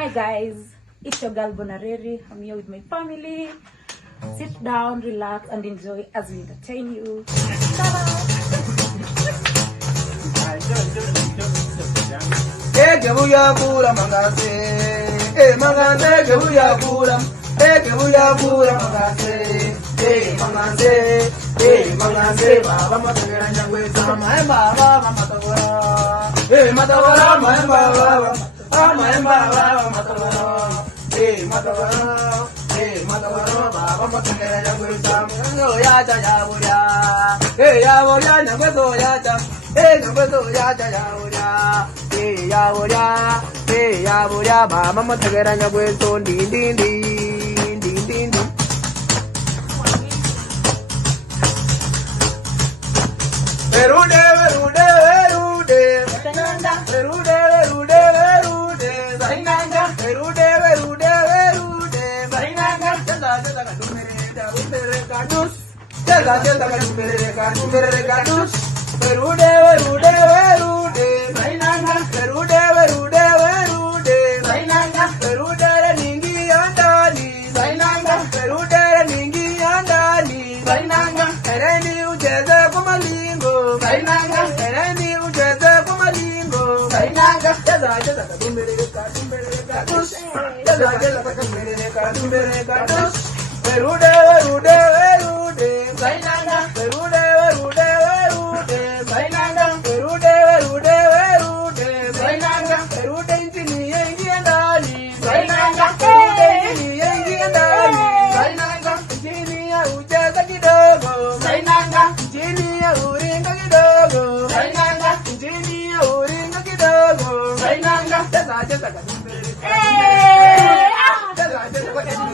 Hi guys, it's your girl Bonareri. I'm here with my family. Sit down, relax, and enjoy as we entertain you. Kebuya pura mangase, mangase kebuya pura, kebuya pura mangase, mangase, mangase, baba mataganya kwesa, baba matagora, matagora, baba, baba matagora, matagora, baba mataganya kwesa, ya cha ya buya, ya buya na kweso ya cha, na kweso ya cha ya buya. Ya boya, mama matageranya kweso din din din din din. Verude verude verude, zainanga. Verude verude verude, zainanga. Verude verude verude, zainanga. Jaga jaga kadumere kadus, jaga jaga kadumere kadus. Verude verude verude, zainanga. Verude verude verude, zainanga. Verude ningi andani, zainanga. Verude ningi andani, zainanga. Ereni ujeze kumalingo, zainanga. Ereni ujeze kumalingo, zainanga. Jaza jaza kadumere kadus, jaza jaza kadumere kadus. Verude verude verude, zainanga. Verude verude verude, zainanga. Verude verude verude, zainanga. Verude injini yengi andani, zainanga. Verude injini yengi andani, zainanga. Injini ya ujeza kidogo, zainanga. Injini ya uringa kidogo, zainanga. Injini ya uringa kidogo, zainanga. Jaza jaza kadumere, jaza jaza kadumere,